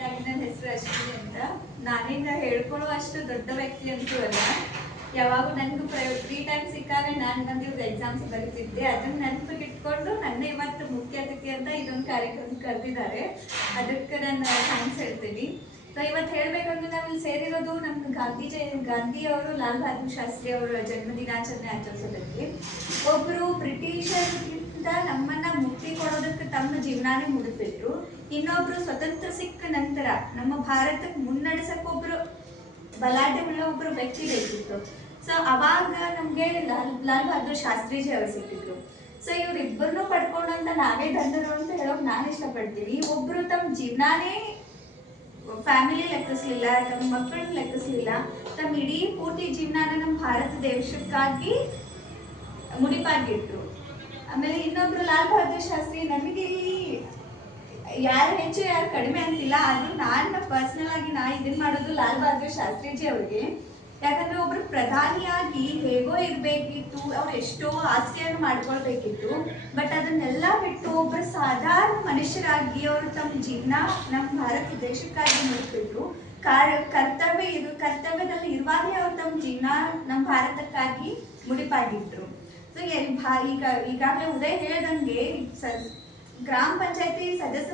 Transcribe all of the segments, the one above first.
ನನ್ನ ಹೆಸರು ಅಶ್ವಿನಿ ಅಂತ. ನಾನೀಗ ಹೇಳ್ಕೊಳ್ಳೋ ಅಷ್ಟು ದೊಡ್ಡ ವ್ಯಕ್ತಿ ಅಂತೂ ಅಲ್ಲ. ಯಾವಾಗ ನನಗೂ ಫ್ರೀ ಟೈಮ್ ಸಿಕ್ಕಾಗ ನಾನು ಬಂದು ಎಕ್ಸಾಮ್ಸ್ ಬರೀತಿದ್ದೆ. ಅದನ್ನ ನೆನಪಿಗೆ ಇಟ್ಕೊಂಡು ನನ್ನ ಇವತ್ತು ಮುಖ್ಯ ಅತಿಥಿ ಅಂತ ಇದೊಂದು ಕಾರ್ಯಕ್ರಮ ಕರೆದಿದ್ದಾರೆ. ಅದಕ್ಕೆ ನಾನು ಥ್ಯಾಂಕ್ಸ್ ಹೇಳ್ತೀನಿ. ಸೊ ಇವತ್ತು ಹೇಳಬೇಕಂದ್ರೆ ನಾವಿಲ್ಲಿ ಸೇರಿರೋದು ನಮ್ಮ ಗಾಂಧಿ ಜಯ, ಗಾಂಧಿ ಅವರು, ಲಾಲ್ ಬಹದ್ದೂರ್ ಶಾಸ್ತ್ರಿ ಅವರ ಜನ್ಮದಿನಾಚರಣೆ ಆಚರಿಸೋದಕ್ಕೆ. ಒಬ್ಬರು ಬ್ರಿಟಿಷರ್ಗಿಂತ ನಮ್ಮನ್ನ ಮುಕ್ತಿ ಕೊಡೋದಕ್ಕೆ ತಮ್ಮ ಜೀವನಾನೇ ಮುಡಿದ್ಬಿಟ್ರು ಇನ್ನೊಬ್ರು ಸ್ವತಂತ್ರ ಸಿಕ್ಕ ನಂತರ ನಮ್ಮ ಭಾರತಕ್ಕೆ ಮುನ್ನಡೆಸಕ್ ಒಬ್ರು ಬಲಾಢ್ಯ ಉಳ್ಳ ಒಬ್ರು ವ್ಯಕ್ತಿ ಬೇಕಿತ್ತು. ಸೊ ಅವಾಗ ನಮ್ಗೆ ಲಾಲ್ ಲಾಲ್ ಬಹದ್ದೂರ್ ಶಾಸ್ತ್ರೀಜಿ ಅವರು ಸಿಕ್ಕಿದ್ರು. ಸೊ ಇವ್ರಿಬ್ಬರನ್ನು ಪಡ್ಕೊಂಡಂತ ನಾವೇ ಧನ್ಯರು ಅಂತ ಹೇಳೋಕ್ ನಾನು ಇಷ್ಟಪಡ್ತೀನಿ. ಒಬ್ರು ತಮ್ಮ ಜೀವನಾನೇ ಫ್ಯಾಮಿಲಿ ಲೆಕ್ಕಿಸ್ಲಿಲ್ಲ ತಮ್ಮ ಮಕ್ಕಳನ್ನ ಲೆಕ್ಕಿಸ್ಲಿಲ್ಲ ತಮ್ಮ ಇಡೀ ಪೂರ್ತಿ ಜೀವನಾನ ನಮ್ಮ ಭಾರತ ದೇಶಕ್ಕಾಗಿ ಮುಡಿಪಾಗಿಟ್ರು. ಆಮೇಲೆ ಇನ್ನೊಬ್ರು ಲಾಲ್ ಬಹದ್ದೂರ್ ಶಾಸ್ತ್ರಿ ನಮಗೆ ಇಲ್ಲಿ ಯಾರು ಹೆಚ್ಚು ಯಾರು ಕಡಿಮೆ ಅಂತಿಲ್ಲ, ಆದ್ರೂ ನಾನು ಪರ್ಸನಲ್ ಆಗಿ ನಾ ಇದನ್ನ ಮಾಡೋದು ಲಾಲ್ ಬಹದ್ದೂರ್ ಶಾಸ್ತ್ರಿಜಿ ಅವ್ರಿಗೆ. ಯಾಕಂದ್ರೆ ಒಬ್ರು ಪ್ರಧಾನಿಯಾಗಿ ಹೇಗೋ ಇರ್ಬೇಕಿತ್ತು, ಅವ್ರು ಎಷ್ಟೋ ಆಸೆಯನ್ನು ಮಾಡ್ಕೊಳ್ಬೇಕಿತ್ತು ಬಟ್ ಅದನ್ನೆಲ್ಲ ಬಿಟ್ಟು ಒಬ್ರು ಸಾಧಾರಣ ಮನುಷ್ಯರಾಗಿ ಅವರು ತಮ್ಮ ಜೀವನ ನಮ್ಮ ಭಾರತ ದೇಶಕ್ಕಾಗಿ ನೋಡ್ತಿದ್ರು ಕಾರ, ಕರ್ತವ್ಯ ಇದು, ಕರ್ತವ್ಯದಲ್ಲಿ ಇರುವಾಗಲೇ ಅವ್ರು ತಮ್ಮ ಜೀವನ ನಮ್ಮ ಭಾರತಕ್ಕಾಗಿ ಮುಡಿಪಾಗಿಟ್ರು. ಸೊ ಈಗ, ಈಗಾಗಲೇ ಉದಯ ಹೇಳ್ದಂಗೆ ಸ- ಗ್ರಾಮ ಪಂಚಾಯತಿ ದೊಡ್ಡ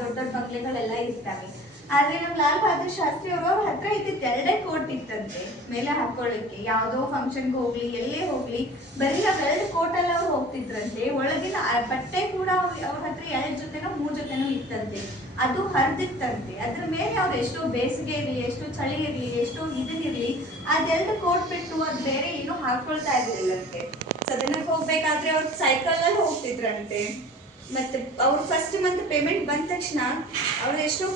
ದೊಡ್ಡ ದೊಡ್ಡ ಬಂಗ್ಲೆಗಳೆಲ್ಲ ಇರ್ತವೆ ಆದ್ರೆ ನಮ್ ಲಾಲ್ ಬಹದ್ದೂರ್ ಶಾಸ್ತ್ರಿ ಅವರು ಅವ್ರ ಹತ್ರ ಇದ್ದಿದ್ದು ಎರಡೇ ಕೋಟ್ ಇತ್ತಂತೆ. ಮೇಲೆ ಹಾಕೊಳ್ಳಿಕ್ಕೆ ಯಾವ್ದೋ ಫಂಕ್ಷನ್ಗೆ ಹೋಗ್ಲಿ, ಎಲ್ಲೇ ಹೋಗ್ಲಿ, ಬರೀ ಅವೆರಡು ಕೋಟಲ್ಲಿ ಅವ್ರು ಹೋಗ್ತಿದ್ರಂತೆ. ಒಳಗಿನ ಬಟ್ಟೆ ಕೂಡ ಅವ್ರ ಅವ್ರ ಹತ್ರ ಎರಡ್ ಜೊತೆನೋ, ಮೂರ್ ಜೊತೆನೋ ಇತ್ತಂತೆ. ಅದು ಹರಿದಿತ್ತಂತೆ. ಅದ್ರ ಮೇಲೆ ಅವ್ರು ಎಷ್ಟೋ ಬೇಸಿಗೆ ಇರ್ಲಿ, ಎಷ್ಟೋ ಚಳಿ ಇರ್ಲಿ, ಎಷ್ಟೋ ಇದನ್ನಿರ್ಲಿ ಅದೆರಡು ಕೋಟ್ ಬಿಟ್ಟು ಅದ್ ಬೇರೆ ಏನೂ ಹಾಕೊಳ್ತಾ ಇರ್ಲಿಲ್ಲಂತೆ. ಸದನಕ್ಕೆ ಹೋಗ್ಬೇಕಾದ್ರೆ ಅವ್ರು ಸೈಕಲ್ ಅಲ್ಲಿ ಹೋಗ್ತಿದ್ರಂತೆ. ಮತ್ತೆ ಅವ್ರು ಫಸ್ಟ್ ಮಂತ್ ಪೇಮೆಂಟ್ ಬಂದ ತಕ್ಷಣ ಅವ್ರು ಎಷ್ಟು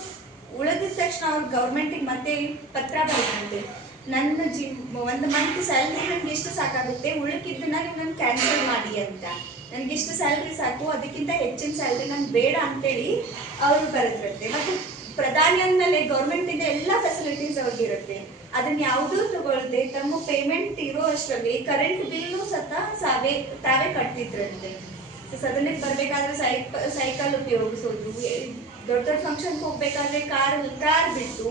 ಉಳಿದಿದ ತಕ್ಷಣ ಅವ್ರು ಗೌರ್ಮೆಂಟಿಗೆ ಮತ್ತೆ ಪತ್ರ ಬರುತ್ತಂತೆ ನನ್ನ ಜಿ, ಒಂದು ಮಂತ್ ಸ್ಯಾಲ್ರಿ ನನಗೆ ಎಷ್ಟು ಸಾಕಾಗುತ್ತೆ? ಉಳಿಕಿದ್ದನ್ನ ನೀವು ನಾನು ಕ್ಯಾನ್ಸಲ್ ಮಾಡಿ ಅಂತ. ನನಗೆ ಇಷ್ಟು ಸ್ಯಾಲ್ರಿ ಸಾಕು, ಅದಕ್ಕಿಂತ ಹೆಚ್ಚಿನ ಸ್ಯಾಲ್ರಿ ನನ್ಗೆ ಬೇಡ ಅಂತೇಳಿ ಅವರು ಬರೆದಿರುತ್ತೆ ಮತ್ತು ಪ್ರಧಾನಿ ಅಂದಮೇಲೆ ಗೌರ್ಮೆಂಟಿಂದ ಎಲ್ಲ ಫೆಸಿಲಿಟೀಸ್ ಅವ್ರಿಗಿರುತ್ತೆ ಅದನ್ನ ಯಾವುದೂ ತಗೊಳ್ದೆ, ತಮ್ಮ ಪೇಮೆಂಟ್ ಇರೋ ಅಷ್ಟರಲ್ಲಿ ಕರೆಂಟ್ ಬಿಲ್ಲು ಸತ ಸಾವೇ, ತಾವೇ ಕಟ್ತಿದ್ರಂತೆ. ಸದನಕ್ಕೆ ಬರಬೇಕಾದ್ರೆ ಸೈಕ್ ಸೈಕಲ್ ಉಪಯೋಗಿಸೋದು. ದೊಡ್ಡ ದೊಡ್ಡ ಫಂಕ್ಷನ್ಗೆ ಹೋಗ್ಬೇಕಾದ್ರೆ ಕಾರ್ ಕಾರ್ ಬಿಟ್ಟು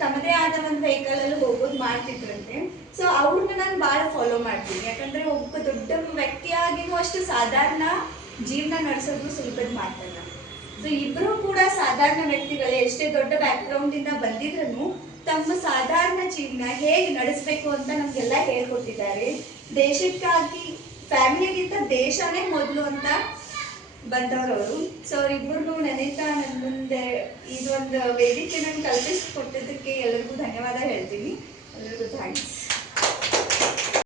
ತಮ್ಮದೇ ಆದ ಒಂದು ವೆಹಿಕಲ್ ಅಲ್ಲಿ ಹೋಗೋದು ಮಾಡ್ತಿದ್ರಂತೆ. ಸೊ ಅವ್ರನ್ನ ನಾನು ಭಾಳ ಫಾಲೋ ಮಾಡ್ತೀನಿ. ಯಾಕಂದ್ರೆ ಒಬ್ಬ ದೊಡ್ಡ ವ್ಯಕ್ತಿಯಾಗಿನೂ ಅಷ್ಟು ಸಾಧಾರಣ ಜೀವನ ನಡೆಸೋದು ಸುಲಭದ ಮಾತಲ್ಲ. ಸೊ ಇಬ್ಬರು ಕೂಡ ಸಾಧಾರಣ ವ್ಯಕ್ತಿಗಳೇ, ಎಷ್ಟೇ ದೊಡ್ಡ ಬ್ಯಾಕ್ಗ್ರೌಂಡ್ ಇಂದ ಬಂದಿದ್ರು ತಮ್ಮ ಸಾಧಾರಣ ಜೀವನ ಹೇಗೆ ನಡೆಸಬೇಕು ಅಂತ ನಮ್ಗೆಲ್ಲ ಹೇಳ್ಕೊಟ್ಟಿದ್ದಾರೆ. ದೇಶಕ್ಕಾಗಿ ಫ್ಯಾಮಿಲಿಗಿಂತ ದೇಶನೇ ಮೊದಲು ಅಂತ ಬಂದವರು ಅವರು ಸೊ ಅವ್ರಿಬ್ಬರಿಗೂ ನೆನೀತಾ ನನ್ನ ಮುಂದೆ ಇದೊಂದು ವೇದಿಕೆನ ಕಲ್ಪಿಸಿಕೊಟ್ಟಿದ್ದಕ್ಕೆ ಎಲ್ಲರಿಗೂ ಧನ್ಯವಾದ ಹೇಳ್ತೀನಿ. ಎಲ್ಲರಿಗೂ ಥ್ಯಾಂಕ್ಸ್